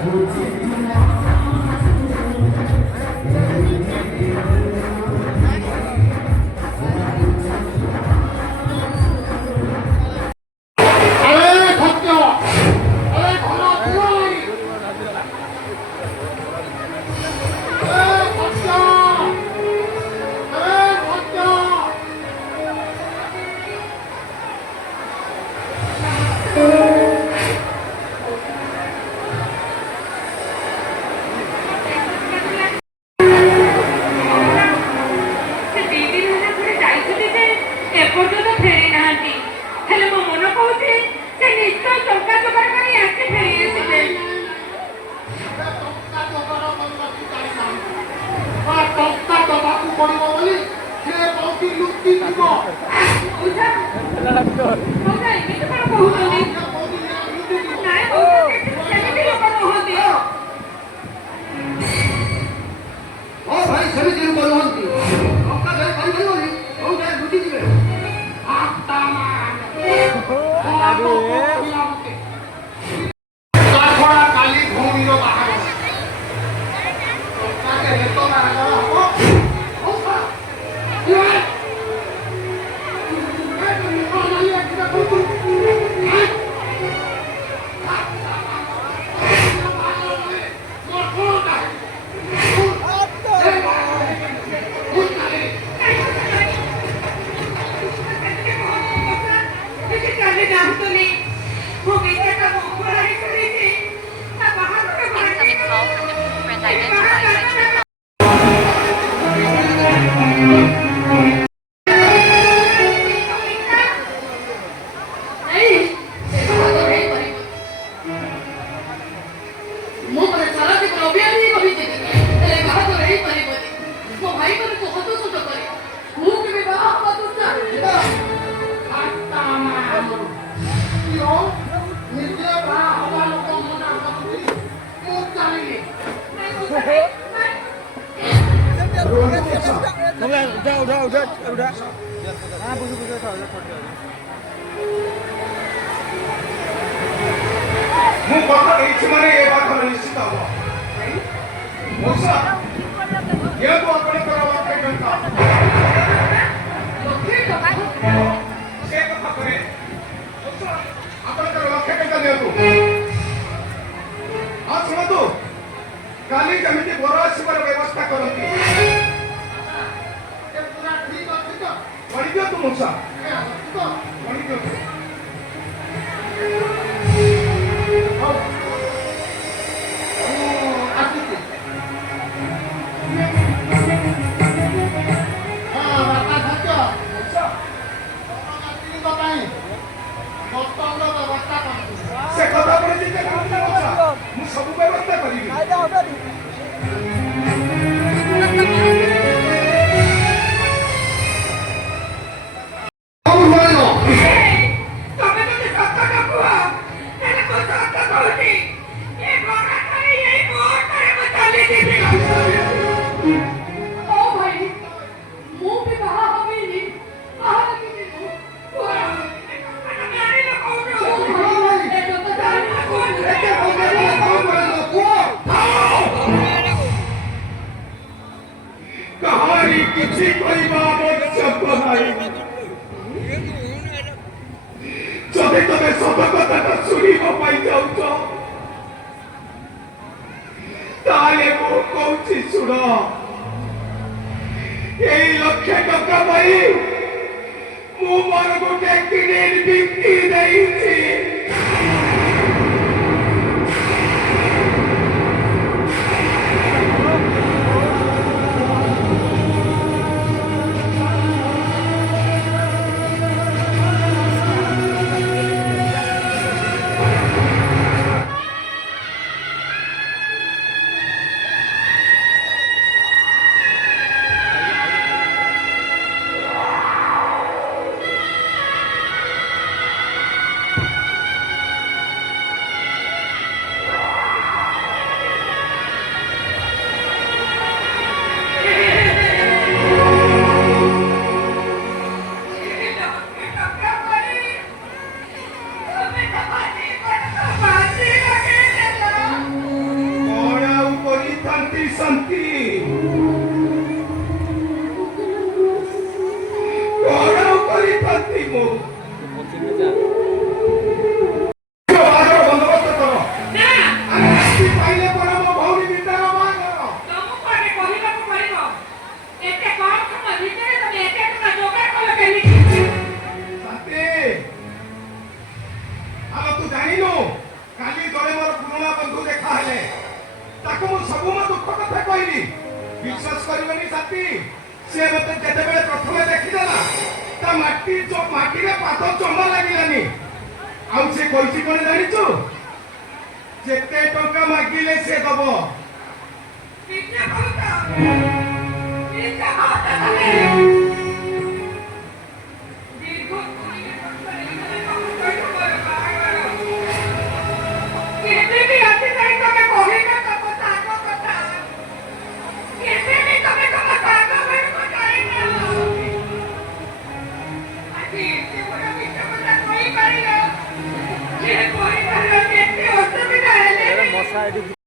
udah. Ah, busuk ମୁଁ କଥା ଦେଇଛି ମାନେ ଏ ବାଟରେ ନିଶ୍ଚିତ ହବ ମଉସା ଯେହେତୁ ଆପଣଙ୍କର ଲକ୍ଷେ ଟଙ୍କା ସେ କଥା କରେ ମଉସା ଆପଣଙ୍କର ଲକ୍ଷେ ଟଙ୍କା ଦିଅନ୍ତୁ ହଁ ଶୁଣନ୍ତୁ କାଲି କେମିତି ବର ଆସିବାର ବ୍ୟବସ୍ଥା କରନ୍ତି ମଣି ଦିଅନ୍ତୁ ମଉସା ମଣି ଦିଅନ୍ତୁ से कथा पर चिंता करते मौसा मु सब व्यवस्था करिबी କିଛି କରିବା ଆବଶ୍ୟକ ନାହିଁ ଯଦି ତମେ ସତ କଥାଟା ଶୁଣିବା ପାଇଁ ଯାଉଛ ତାହେଲେ ମୁଁ କହୁଛି ଶୁଣ ଏଇ ଲକ୍ଷେ ଟଙ୍କା ପାଇଁ ମୁଁ ମୋର ଗୋଟେ କିଡନୀ ବିକି ଦେଇଛି ସବୁ ମୋ ଦୁଃଖ କଥା କହିଲି ବିଶ୍ୱାସ କରିବନି ସାଥୀ ସେ ମତେ ଯେତେବେଳେ ପ୍ରଥମେ ଦେଖିଦେଲା ତା ମାଟିରେ ପାଦ ଜମା ଲାଗିଲାନି ଆଉ ସେ କହିଛି କଣ ଜାଣିଛୁ ଯେତେ ଟଙ୍କା ମାଗିଲେ ସେ ଦବ মশা এটি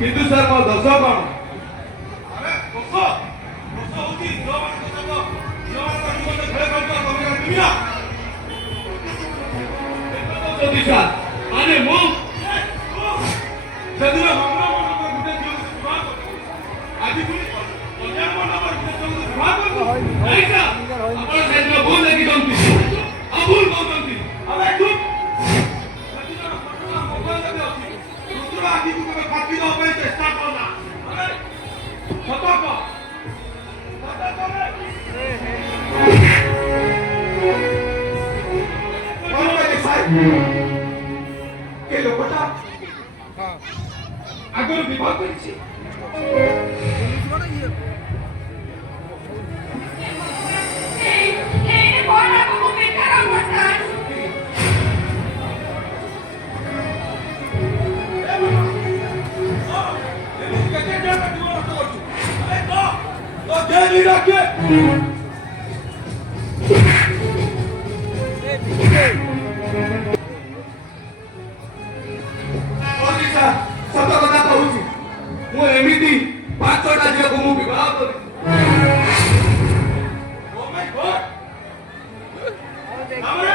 କିନ୍ତୁ ସାର୍ ମୋ ଦୋଷ କଣ ଆରେ ଦୋଷ ହଉଛି ଝିଅମାନଙ୍କ ସହିତ ଝିଅମାନଙ୍କ ଜୀବନରେ ଖେଳ କରୁଥିବା ତମେ ଦୁନିଆ ଯଦି ସାର୍ ଆରେ ମୁଁ ସେଦିନ ମଙ୍ଗଳ ମଣ୍ଡପ ଗୋଟେ ଝିଅକୁ ବିବାହ କରିଥିଲି ଆଜି ପୁଣି କଲ୍ୟାଣ ମଣ୍ଡପରେ ଗୋଟେ ଝିଅକୁ ବିବାହ କରୁଛୁ ଆପଣ ସେଦିନ ଭୁଲ ଦେଖିଛନ୍ତି ଆଉ ଭୁଲ କହୁଛନ୍ତି ଆମେ ଚୁପ୍ ସେଦିନ ଘଟଣା ମୋବାଇଲରେ ଅଛି ରୁଦ୍ର ଆଖିକୁ କେବେ ଫାଟି ଦେବା ପାଇଁ ଚେଷ୍ଟା କରନା ସତର୍କ କଣ କହିଲେ ସାର୍ ଏ ଲୋକଟା ଆଗରୁ ବିବାହ କରିଛି ତାପରେ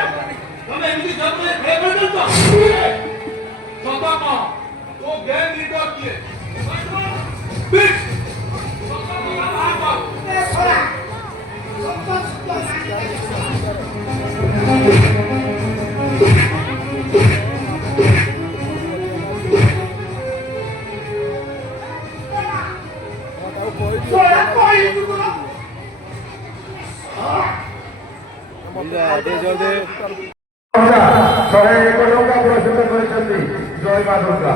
ତମେ ଏମିତି ଜବରେ ଭୟ କରିଦେଉଛ ସତ କହ ତୋ ଗ୍ୟାଙ୍ଗ ଲିଡର କିଏ ବିଚ୍ ସତ କଥା ବାହାର କର ଏ ଛଡ଼ା ସତ ଶହେ ଏକ ଟଙ୍କା ପୁରସ୍କୃତ କରିଛନ୍ତି ଜୟ ମା ଦୁର୍ଗା।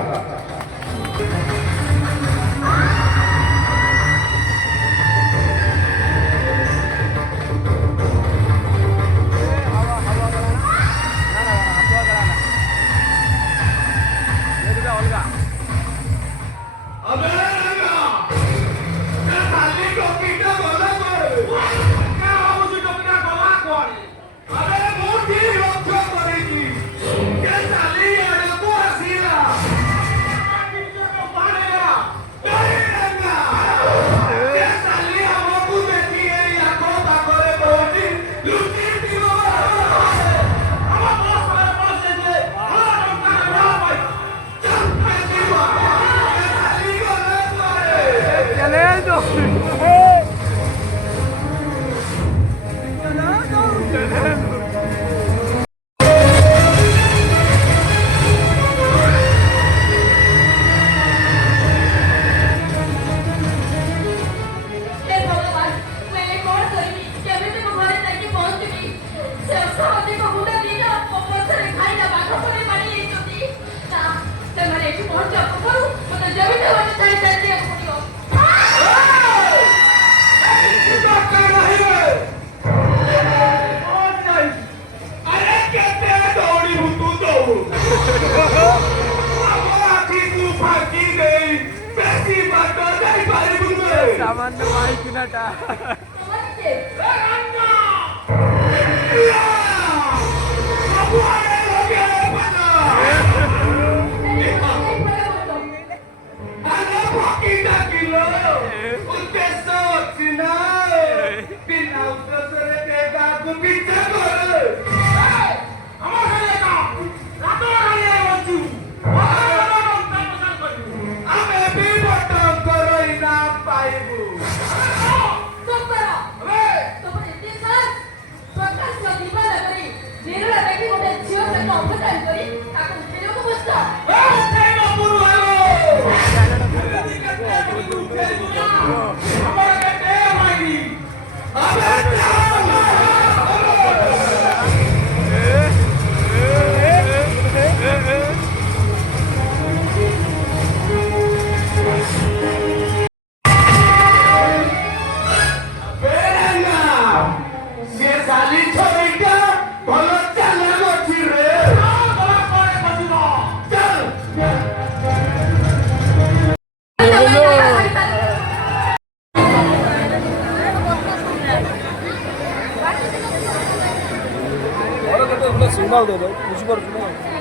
सामान्य माहिती नटा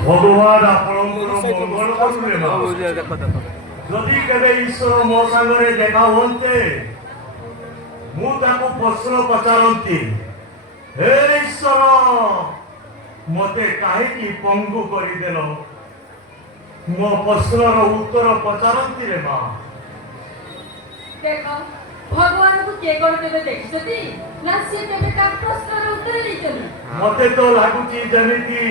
भगवान आपणकर मंगल करुणे जदि केबे ईश्वर मो संगे देखा होते मु ताको प्रश्न पचारती हे ईश्वर मते काहे पंगु करदेल मो प्रश्नर उत्तर पचारती रे माँ भगवान को के कोन केबे देखछती ना से केबे का प्रश्नर उत्तर देछनी मते तो लागुची जमिति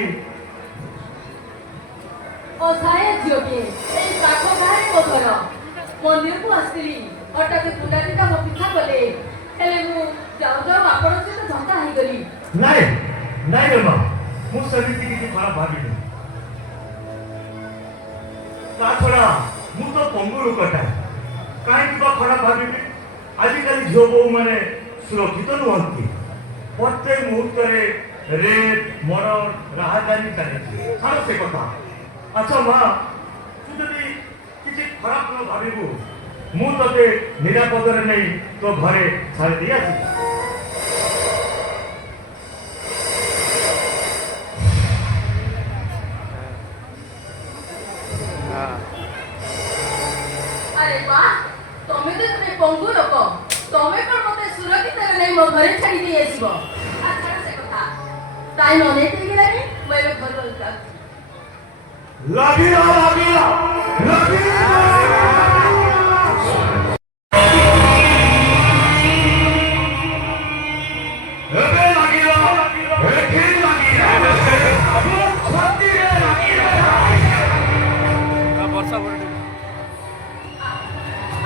असाय जियोके ए काठो गाय कोथर मंदिर को आस्तिली अटा के पुडाटी का मपिथा बोले हेले मु जाऊ जाऊ आपण से तो झंडा हाई गली नहीं नहीं रे माँ मु समिति की खराब भाबिनी ता छोड़ा मु तो पंगुरु कटा काहे की खराब भाबिनी आजिकल झील बो मैंने सुरक्षित नुहति प्रत्येक मुहूर्त रेप मर्डर राहदानी चली छाड़ से कथा अच्छा माँ तू जदि किसी खराब न भाविबू मु ते निरापद नहीं तो घरे छाड़ दी आसी अरे वाह तमे तो तुमे पंगु लोक तमे पर मते सुरक्षित नहीं मो घरे छाड़ी दे आसीबो अच्छा से कथा ता टाइम अनेक ହେଇଗଲାଣି ମୁଁ ଏବେ ଘରକୁ ଯାଉଛି। ଲାଗିଲା ଲାଗିଲା ଏବେ ଲାଗିଲା ଏଠି ଲାଗିଲା ଛାତିରେ ଲାଗିଲା ବର୍ଷା ପଡେ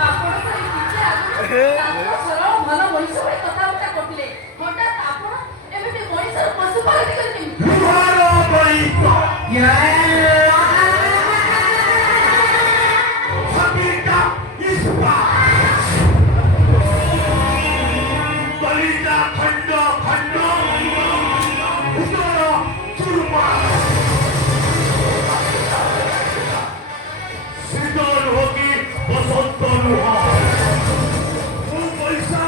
ଆପଣଙ୍କ ଏଇ କିଛି ଆଗରୁ ତାଙ୍କ ସରଳ ଭଲ ମଣିଷ ଭଳି କଥାବାର୍ତ୍ତା କରୁଥିଲେ ହଠାତ୍ ଆପଣ ଏମିତି ମଣିଷର ପଶୁ ପାଲଟି କରିଛନ୍ତି। ଲୁହାର ବଇତ ଛାତିଟା ଇସ୍ପା କଲିଜା ଖଣ୍ଡ ଖଣ୍ଡ ଉଦର ଚୁରୁମା ଶୀତ ନୁହଁ କି ବସନ୍ତ ନୁହଁ ମୁଁ ପଇସା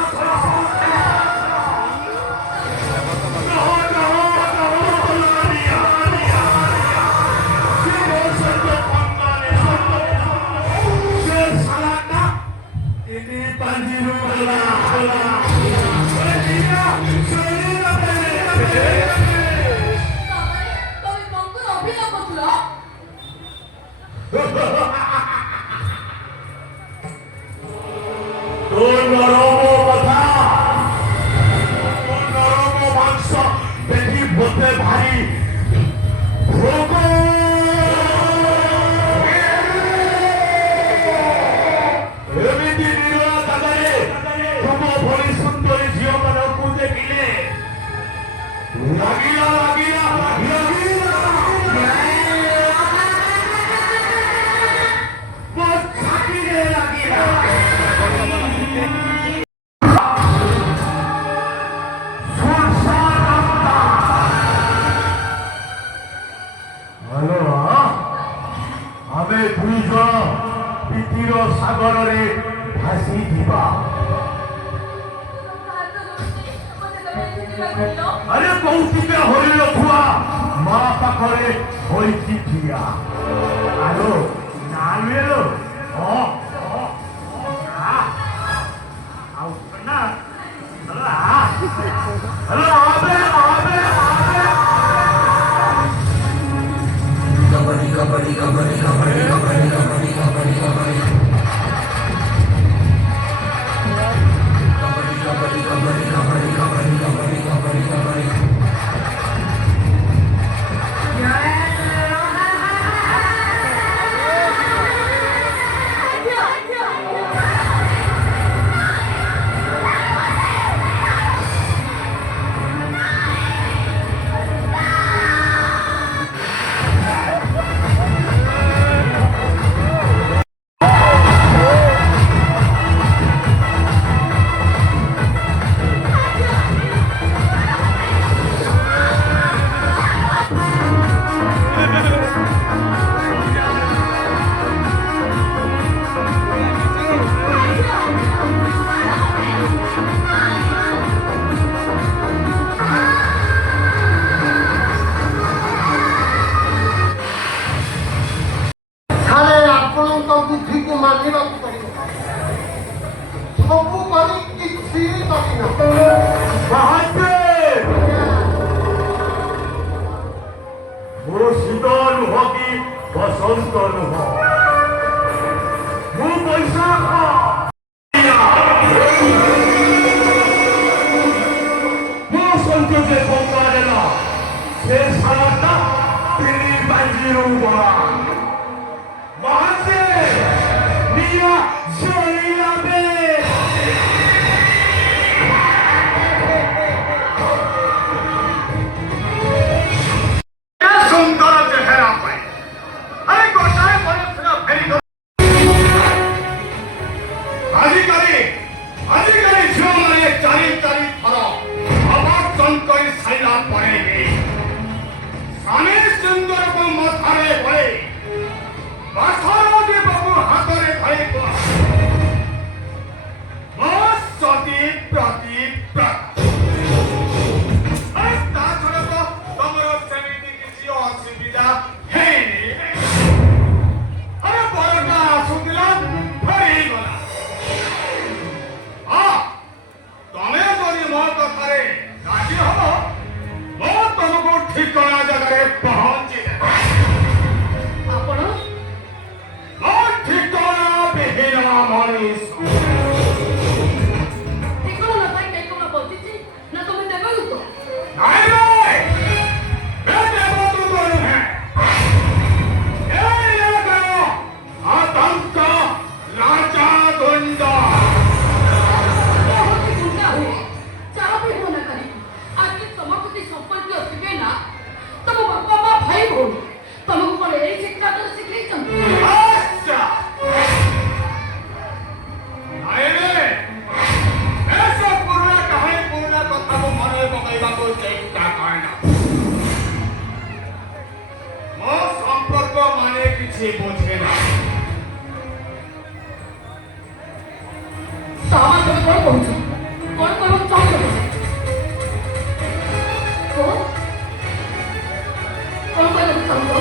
ତମେ କଙ୍କୁର ଅଭିନୟ କରୁଥିଲ। ତୋ ନରମ କଥା ତୋ ନରମ ମାଂସ ଦେଖି ମୋତେ ଭାରି ଭୋଗ ଏମିତି ନିରୋଳା ଜାଗାରେ ତୁମ ଭଳି ସୁନ୍ଦରୀ ଝିଅମାନଙ୍କୁ ଦେଖିଲେ ଲାଗିଲା ଲାଗିଲା ଲାଗିଲା ମୋ ଛାତିରେ ଲାଗିଲା ଆମେ ଦୁଇ ଜଣ ପ୍ରୀତିର ସାଗରରେ ଭାସି ଯିବା। ଆରେ କୌତିକା ହରିଣ ଛୁଆ ମା ପାଖରେ ହୋଇଛି ଠିଆ। ଆଲୋ ନାଲୋ ଆଉ ନା ବୁଦ୍ଧିକୁ ମାନିବାକୁ ପଡ଼ିବ। ସବୁ କରି କିଛି କରିନ। ମୋ ଶୀତ ନୁହଁ କି ବସନ୍ତ ନୁହଁ ମୁଁ ବୈଶାଖ ମୋ ସନ୍ତୋଷେ କଙ୍କା ଦେଲା ସେ ସାରାଟା ତିନି ବାଜିରୁ ବଳା ମହାତେ ନିଆ ଜଳିଲା ବେ ସୁନ୍ଦର ଚେହେରା ପାଇଁ ଆରେ ଗୋଟାଏ ବରଷର ଫେରି ଆଜିକାଲି ଝିଅମାନେ ଚାରି ଥର ଅବର୍ତ୍ତନ କରି ସାରିଲା ପରେ ବି ସ୍ୱାମୀ ସୁନ୍ଦରକୁ ମଥାରେ ଭଳି ଠିକଣା ଜାଗାରେ ପହଞ୍ଚିଲେ। ଆପଣ ମୋ ଠିକଣା ବିହୀନ ମଣିଷ। ଠିକଣା ନ ପାଇ କାଇଁ କଣ ବସିଛି ନା ତମେ ଦେବଦୂତ? ନାଇଁ ନାଇଁ, ଏ ଦେବଦୂତ ନୁହେଁ। ଏଇ ଏକର ଆତଙ୍କ ରାଜା ଗୁଣ୍ଡ। ବହୁତ ଗୁଣ୍ଡା ହୁଏ ଚାହା ବି ହୁଅ ନା କରି ଆଜି ତମ ପ୍ରତି ସମ୍ପର୍କୀୟ ଥିବେ ନା ତମ ବାପା ମା ଭାଇ ଭଉଣୀ ତମକୁ କଣ ଏଇ ଶିକ୍ଷା ତ ଶିଖେଇଛନ୍ତି? ଆଚ୍ଛା। ନାଇଁରେ, ଏସବୁ ପୁରୁଣା କାହାଣୀ ପୁରୁଣା କଥାକୁ ମନେ ପକାଇବାକୁ ଚେଷ୍ଟା କରେନା। ମୋ ସମ୍ପର୍କ ମାନେ କିଛି ବୁଝେ ନା। ତାହା ତମେ କଣ କହୁଛ? କଣ କହିବାକୁ ଚାହୁଁଛ? କୁହ କଣ କହିବାକୁ ଚାହୁଁଛ?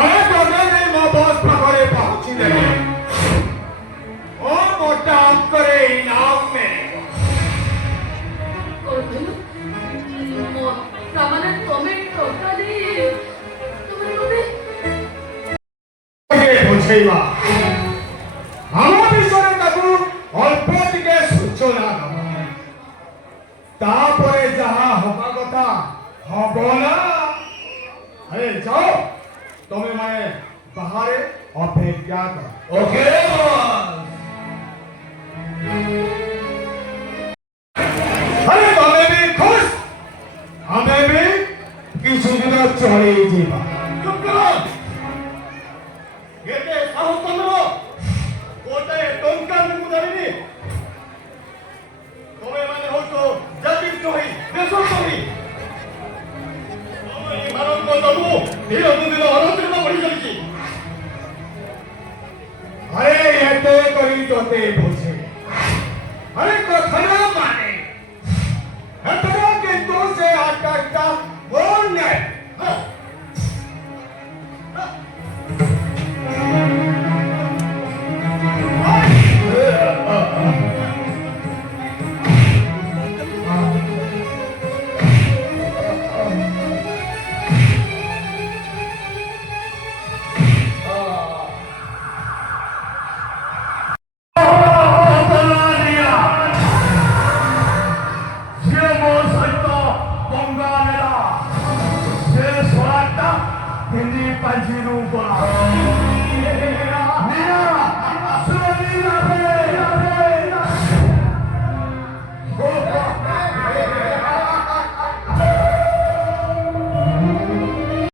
अरे तोने नहीं मो बॉस पकड़े पहुंची देंगे। ओ मोटा करे इनाम में। କଣ କହିଲ? ତାମାନେ ତମେ ଟୋଟାଲି ତମେ ଗୋଟେ ये बुझेगा। हम विषय तबु अल्प टिके सूचना दबा। तापरे जहा होगा कथा हबो ना। अरे जाओ, तुम्हें मैं बाहर अपेक्षा कर। ओके अरे तुम्हें भी खुश, हमें भी किसी दिन चले जीवा। चुप करो। ये ते साहस तमरो कोटे टंका मुदारिनी। तुम्हें माने हो तो जल्दी चोही देशो चोही। तुम्हें भारत को दबो धीरे धीरे अनंतरता बढ़ी चलची। अरे ये तो करी तोते बुझे। अरे कथना माने हतरा के तो से आटा बोलने। Hindi panjiro ko